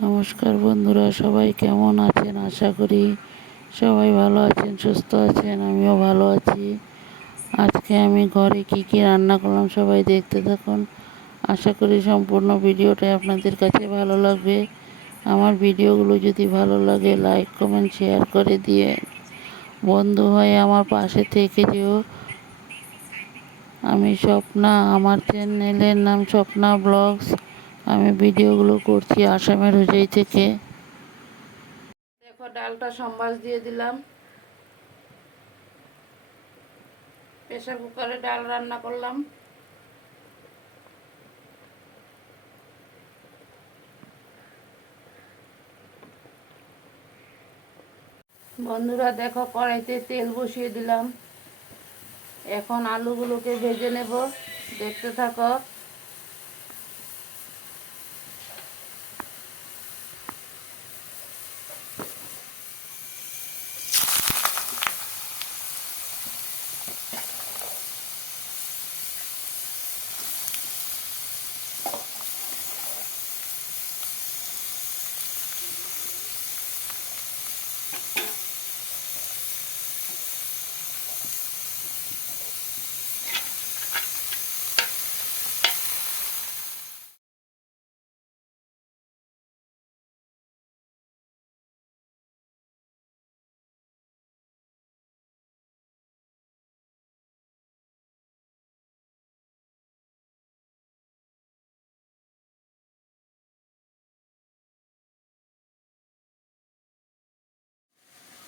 নমস্কার বন্ধুরা, সবাই কেমন আছেন? আশা করি সবাই ভালো আছেন, সুস্থ আছেন, আমিও ভালো আছি। আজকে আমি ঘরে কি কি রান্না করলাম সবাই দেখতে থাকুন। আশা করি সম্পূর্ণ ভিডিওটা আপনাদের কাছে ভালো লাগবে। আমার ভিডিওগুলো যদি ভালো লাগে, লাইক, কমেন্ট, শেয়ার করে দিয়ে বন্ধু হয়ে আমার পাশে থেকে যেও। আমি স্বপ্না, আমার চ্যানেলের নাম স্বপ্না ব্লগস। আমি ভিডিওগুলো করছি, আসামের হুজাই থেকে দেখো, ডালটা সম্বাস দিয়ে দিলাম। প্রেশার কুকারে ডাল রান্না করলাম। বন্ধুরা, দেখো, কড়াইতে তেল বসিয়ে দিলাম। এখন আলুগুলোকে ভেজে নেব। দেখতে থাকো।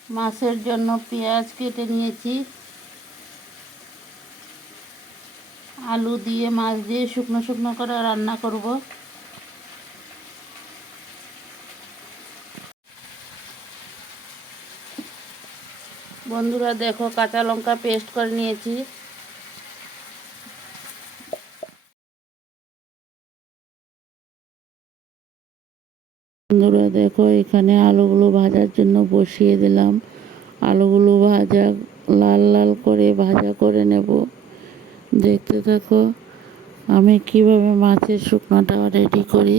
মাছের জন্য পেঁয়াজ কেটে নিয়েছি। আলু দিয়ে, মাছ দিয়ে শুকনো শুকনো করে রান্না করব। বন্ধুরা দেখো কাঁচা লঙ্কা পেস্ট করে নিয়েছি। বন্ধুরা, দেখো এখানে আলুগুলো ভাজার জন্য বসিয়ে দিলাম। আলুগুলো ভাজা লাল লাল করে ভাজা করে নেব। দেখতে থাকো, আমি কীভাবে মাছের শুকনোটা রেডি করি।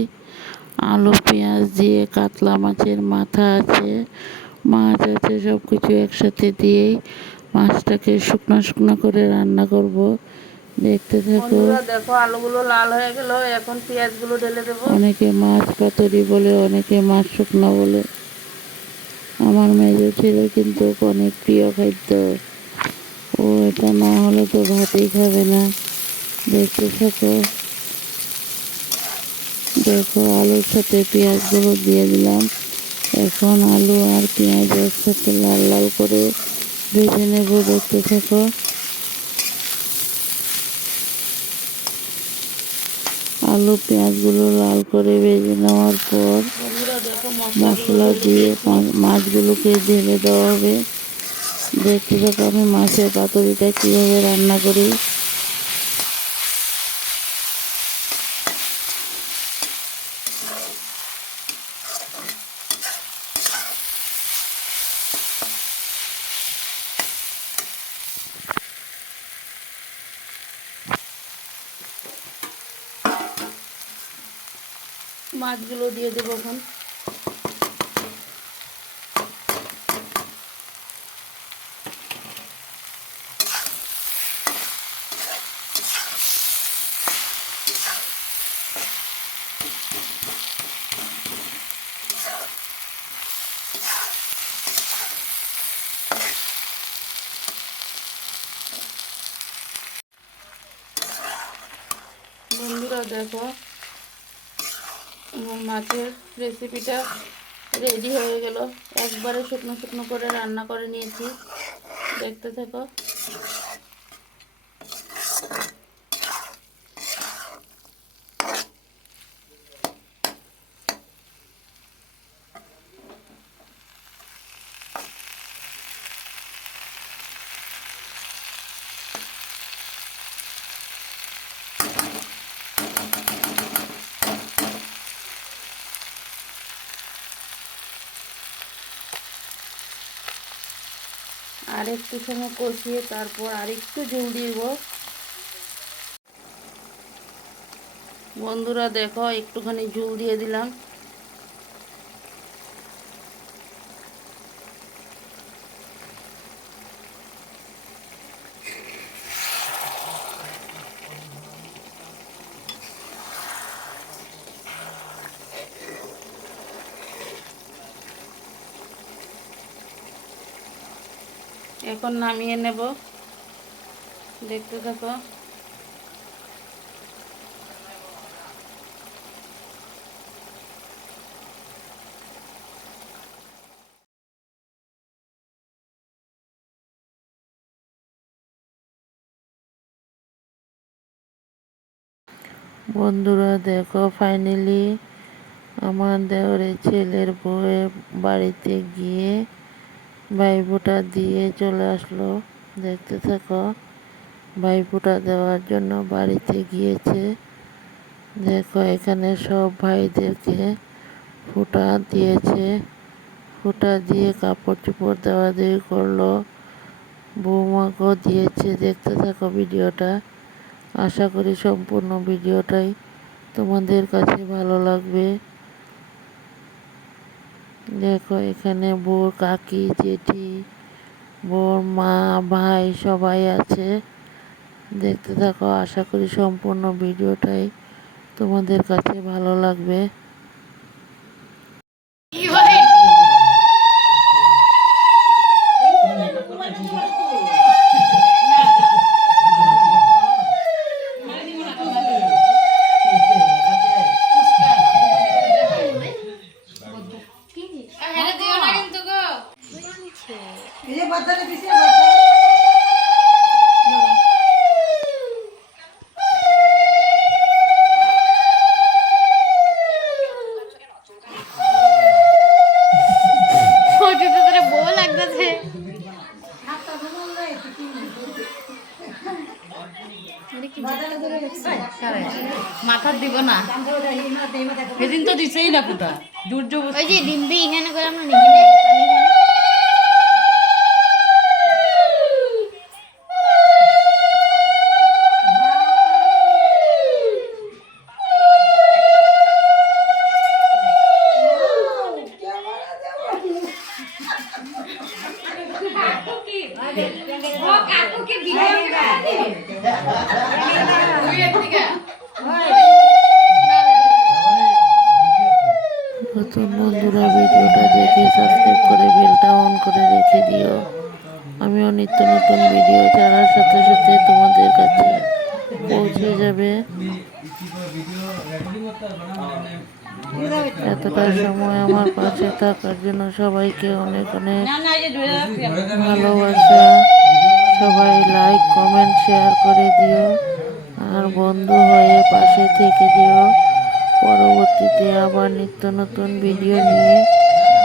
আলু, পেঁয়াজ দিয়ে কাতলা মাছের মাথা আছে, মাছ আছে সব কিছু একসাথে দিয়েই মাছটাকে শুকনো শুকনো করে রান্না করব। দেখতে থাকো। দেখো আলুগুলো লাল হয়ে গেল। এখন পেঁয়াজগুলো ঢেলে দেবো। অনেকে মাছ পাতুরি বলে অনেকে মাছ শুকনো বলে। আমার মেজো ছেলে কিন্তু অনেক প্রিয় খাদ্য। ও এটা না হলে তো ভাতেই খাবে না। দেখতে থাকো। দেখো আলুর সাথে পেঁয়াজগুলো দিয়ে দিলাম। এখন আলু আর পেঁয়াজ একসাথে লাল লাল করে ভেজে নেব। দেখতে থাকো। আলু, পেঁয়াজগুলো লাল করে ভেজে নেওয়ার পর মশলা দিয়ে মাছগুলোকে ঢেলে দেওয়া হবে। দেখতে থাকো আমি মাছের পাতুরিটা কীভাবে রান্না করি। মাছগুলো দিয়ে দেবো এখন। বন্ধুরা দেখো মাছের রেসিপিটা রেডি হয়ে গেল। একবারে শুকনো শুকনো করে রান্না করে নিয়েছি। দেখতে থাকো। আর একটু সময় কষিয়ে তারপর আরেকটু একটু দিয়ে দিব। বন্ধুরা দেখো, একটুখানি ঝুল দিয়ে দিলাম। এখন নামিয়ে নেব। দেখতে থাকো। বন্ধুরা দেখো ফাইনালি আমার দেওরের ছেলের বউয়ের বাড়িতে গিয়ে ভাইফোঁটা দিয়ে চলে আসলো। দেখতে থাকো, ভাইফোঁটা দেওয়ার জন্য বাড়িতে গিয়েছে। দেখো, এখানে সব ভাইদেরকে ফোঁটা দিয়েছে। ফোঁটা দিয়ে কাপড় চোপড় দেওয়া দেওয়ি করল। বৌমাকেও দিয়েছে। দেখতে থাকো ভিডিওটা। আশা করি সম্পূর্ণ ভিডিওটাই তোমাদের কাছে ভালো লাগবে। দেখো, এখানে বোর, কাকি, জেঠি, বোর, মা, ভাই সবাই আছে। দেখতে থাকো, আশা করি সম্পূর্ণ ভিডিওটাই তোমাদের কাছে ভালো লাগবে। নতুন বন্ধুরা, ভিডিওটা দেখে সাবস্ক্রাইব করে বেলটা অন করে রেখে দিও। আমিও নিত্য নতুন ভিডিও ছাড়ার সাথে সাথে তোমাদের কাছে পৌঁছে যাবে। এতটা সময় আমার পাশে থাকার জন্য সবাইকে অনেক অনেক। ভালোবাসা। সবাই লাইক কমেন্ট শেয়ার করে দিও। আর বন্ধু হয়ে পাশে থেকে দিও। পরবর্তীতে আবার নিত্য নতুন ভিডিও নিয়ে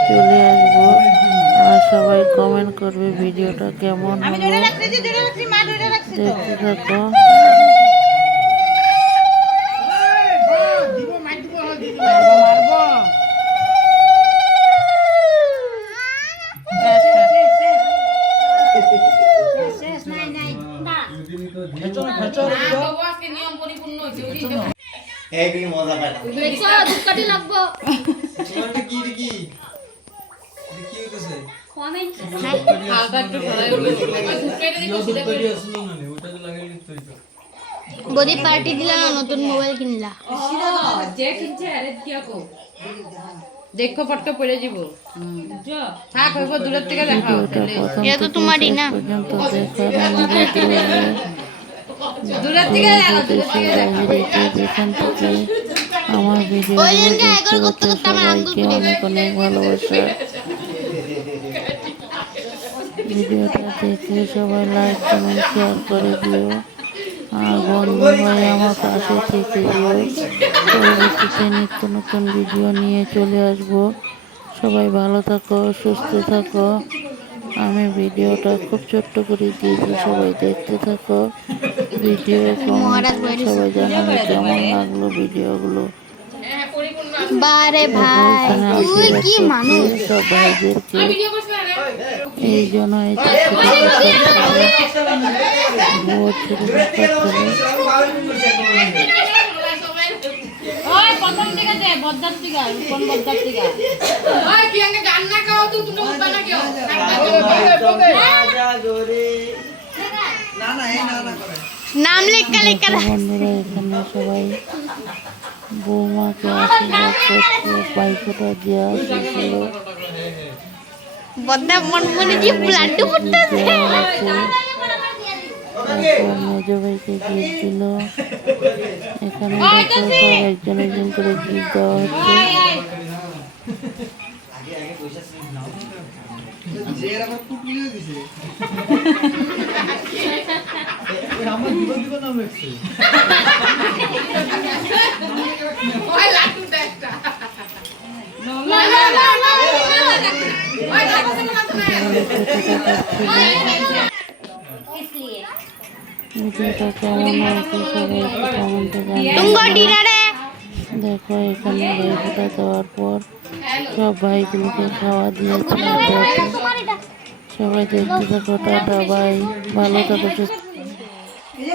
চলে আসব। আর সবাই কমেন্ট করবে ভিডিওটা কেমন হবে হলো। দেখতে থাকো। এই কি মজা পাইলাম লাগবো কি কি বডি পার্টি দিলা না নতুন মোবাইল কিনলা দেখো পট্ট পড়ে যাব থাক হইব দূরের থেকে দেখাও এটা তো তোমারই না। পর্যন্ত দেখার দূরের থেকে আমার ভিডিও ওই দেখতে করতে করতে আমার আঙ্গুল সবাইকে অনেক অনেক ভালোবাসা। ভিডিওটা দেখে সবাই লাইক কমেন্ট শেয়ার করে দিও। আর বন্ধু হয়ে আমার পাশে থেকে দিও। পরবর্তীতে নিত্য নতুন ভিডিও নিয়ে চলে আসব। সবাই ভালো থাকো সুস্থ থাকো। আমি ভিডিওটা খুব ছোট্ট করে দিয়েছি সবাই দেখতে থাকো। ভিডিও। সবাই জানাবে কেমন লাগল ভিডিওগুলো বারে ভাই তুই কি মানুষ সব ভাইদেরকে এই জন্য না না এই না না করে নাম লেখা লেখা বন্ধুরা এখানে সবাই বৌমাকে আশীর্বাদ করছে বাইকটা দেওয়া মন মনে যে লাড্ডু দেওয়া হচ্ছে তারপর মেজ ভাইকে গিফট দিল এখানে একজন একজন করে গিফট দেওয়া হচ্ছে ভিডিওটা কেমন হয়েছে সবাই একটু কমেন্টে জানাবেন দেখো এখানে ভাইফোঁটা দেওয়ার পর সব ভাইগুলোকে খাওয়া দিয়েছে সবাই দেখতে থাকো টাটা বাই ভালো থাকো সুস্থ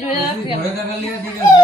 না না